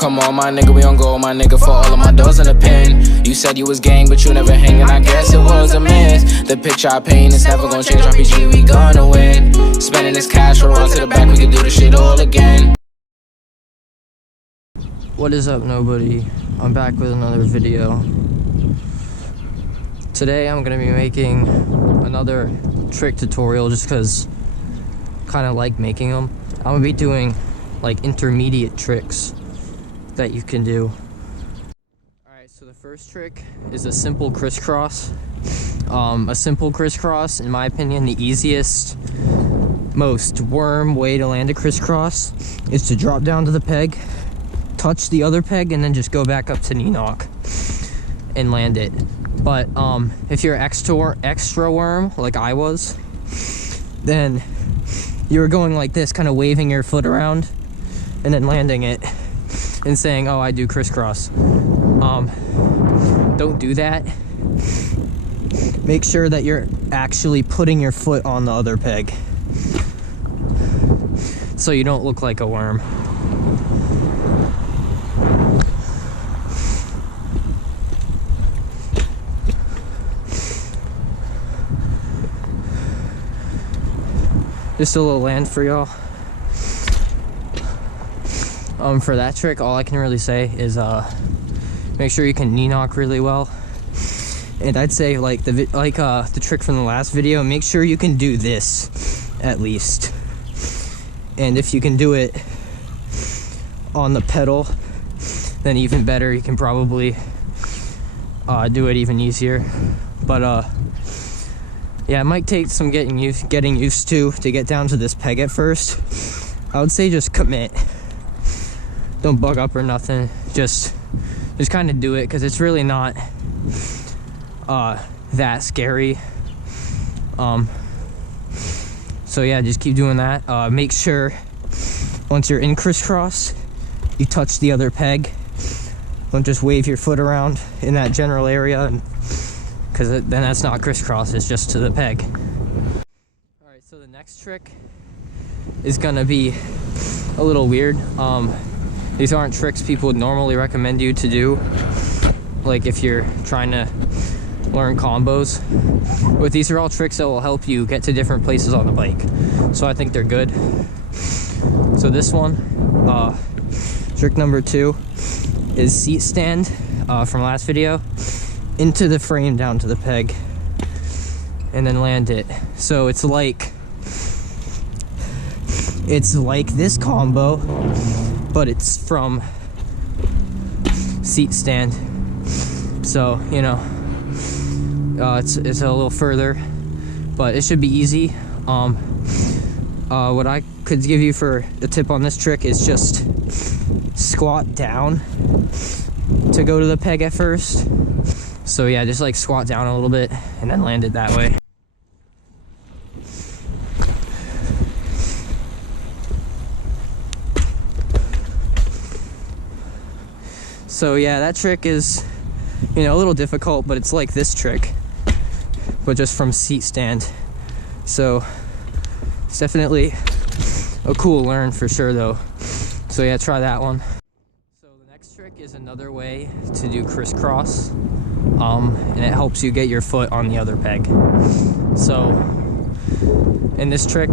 come on, my nigga, we on go, my nigga, for all of my doors in the pen. You said you was gang, but you never hanging, I guess it was a miss. The picture I paint is never gonna change, RPG, we gonna win. Spending this cash, we'll run to the back, we can do this shit all again. What is up, nobody? I'm back with another video. Today I'm gonna be making another trick tutorial just because I kind of like making them. I'm gonna be doing like intermediate tricks that you can do. Alright, so the first trick is a simple crisscross. A simple crisscross, in my opinion, the easiest, most worm way to land a crisscross is to drop down to the peg, touch the other peg, and then just go back up to knee knock and land it. But if you're extra worm like I was, then you're going like this, kind of waving your foot around and then landing it and saying, oh, I do crisscross. Don't do that. Make sure that you're actually putting your foot on the other peg so you don't look like a worm. Just a little land for y'all. For that trick, all I can really say is make sure you can knee knock really well. And I'd say like the trick from the last video, make sure you can do this at least. And if you can do it on the pedal, then even better. You can probably do it even easier. But yeah, it might take some getting used to get down to this peg at first. I would say just commit. Don't bug up or nothing. Just kind of do it, because it's really not that scary. So yeah, just keep doing that. Make sure once you're in crisscross, you touch the other peg. Don't just wave your foot around in that general area, and because then that's not crisscross, it's just to the peg. Alright, so the next trick is gonna be a little weird. These aren't tricks people would normally recommend you to do, like if you're trying to learn combos. But these are all tricks that will help you get to different places on the bike, so I think they're good. So this one, trick number 2, is seat stand from last video. Into the frame down to the peg and then land it. So it's like this combo, but it's from seat stand. So, you know, it's a little further, but it should be easy. What I could give you for a tip on this trick is just squat down to go to the peg at first. So yeah, just like squat down a little bit and then land it that way. So yeah, that trick is, you know, a little difficult, but it's like this trick, but just from seat stand. So it's definitely a cool learn for sure though. So yeah, try that one. So the next trick is another way to do crisscross. And it helps you get your foot on the other peg. So in this trick,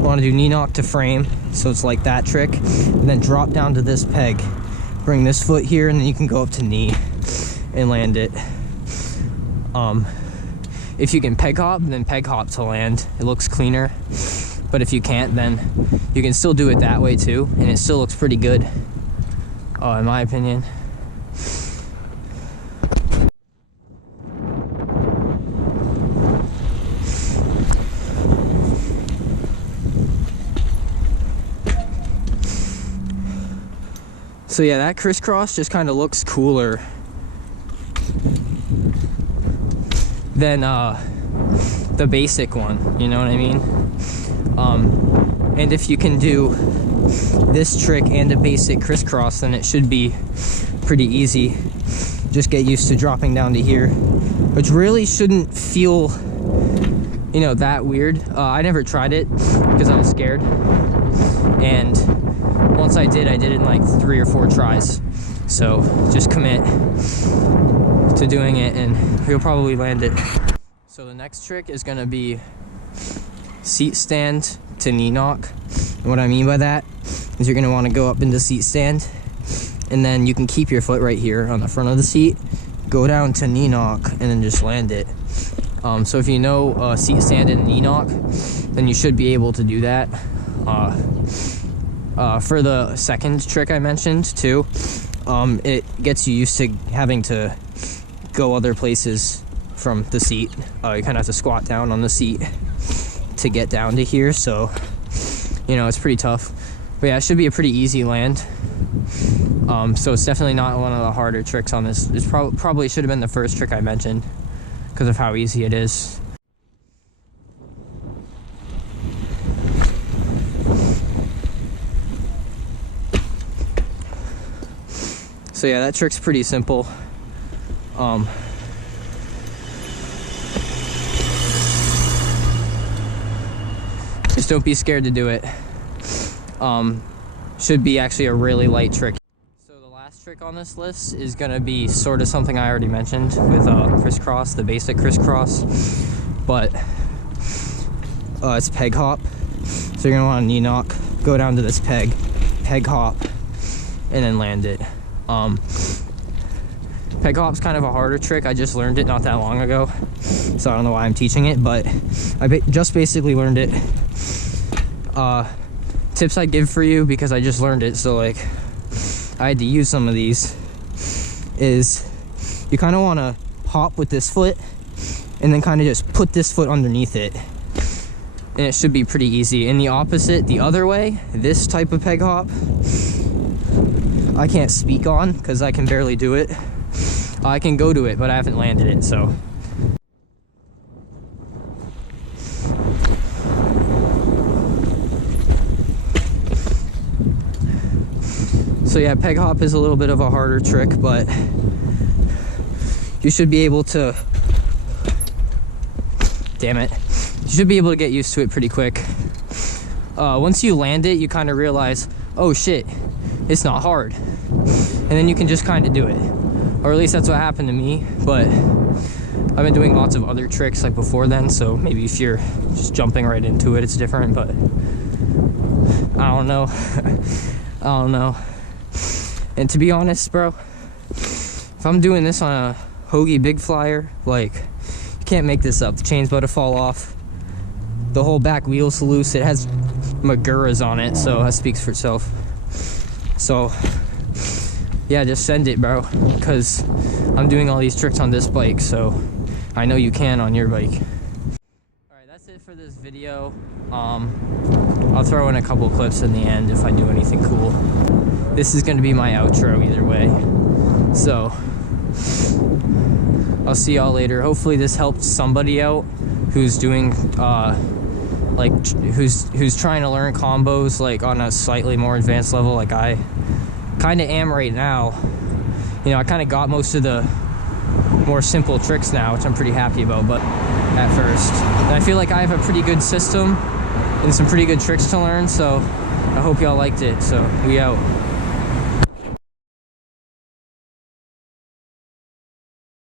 want to do knee knock to frame, so it's like that trick, and then drop down to this peg, bring this foot here, and then you can go up to knee and land it. If you can peg hop, then peg hop to land. It looks cleaner. But if you can't, then you can still do it that way too, and it still looks pretty good, in my opinion. So yeah, that crisscross just kind of looks cooler than the basic one, you know what I mean? And if you can do this trick and a basic crisscross, then it should be pretty easy. Just get used to dropping down to here, which really shouldn't feel, you know, that weird. I never tried it because I was scared, and once I did it in like 3 or 4 tries. So just commit to doing it and you'll probably land it. So the next trick is gonna be seat stand to knee knock. And what I mean by that is you're gonna wanna go up into seat stand, and then you can keep your foot right here on the front of the seat, go down to knee knock, and then just land it. So if you know seat stand and knee knock, then you should be able to do that. For the second trick I mentioned too, it gets you used to having to go other places from the seat. You kind of have to squat down on the seat to get down to here, so you know it's pretty tough. But yeah, it should be a pretty easy land. So it's definitely not one of the harder tricks on this. It's probably should have been the first trick I mentioned because of how easy it is. So yeah, that trick's pretty simple. Just don't be scared to do it. Should be actually a really light trick. So the last trick on this list is gonna be sort of something I already mentioned with crisscross, the basic crisscross, but it's peg hop. So you're gonna want to knee knock, go down to this peg hop, and then land it. Peg hop's kind of a harder trick. I just learned it not that long ago, so I don't know why I'm teaching it, but I just basically learned it. Tips I'd give for you, because I just learned it, so like I had to use some of these, is you kind of want to hop with this foot and then kind of just put this foot underneath it, and it should be pretty easy. In the opposite, the other way, this type of peg hop I can't speak on because I can barely do it. I can go to it, but I haven't landed it, so. So yeah, peg hop is a little bit of a harder trick, but you should be able to, damn it, you should be able to get used to it pretty quick. Once you land it, you kind of realize, oh shit, it's not hard. And then you can just kind of do it. Or at least that's what happened to me, but I've been doing lots of other tricks like before then, so maybe if you're just jumping right into it, it's different, but I don't know. I don't know. And to be honest, bro, if I'm doing this on a Hoagie Big Flyer, like, you can't make this up. The chain's about to fall off. The whole back wheel's loose. It has Maguras on it, so that speaks for itself. So, yeah, just send it, bro, because I'm doing all these tricks on this bike, so I know you can on your bike. Alright, that's it for this video. I'll throw in a couple clips in the end if I do anything cool. This is going to be my outro either way. So, I'll see y'all later. Hopefully this helped somebody out who's doing, who's trying to learn combos, like, on a slightly more advanced level, like I kind of am right now. You know, I kind of got most of the more simple tricks now, which I'm pretty happy about, but at first. And I feel like I have a pretty good system and some pretty good tricks to learn, so I hope y'all liked it. So, we out.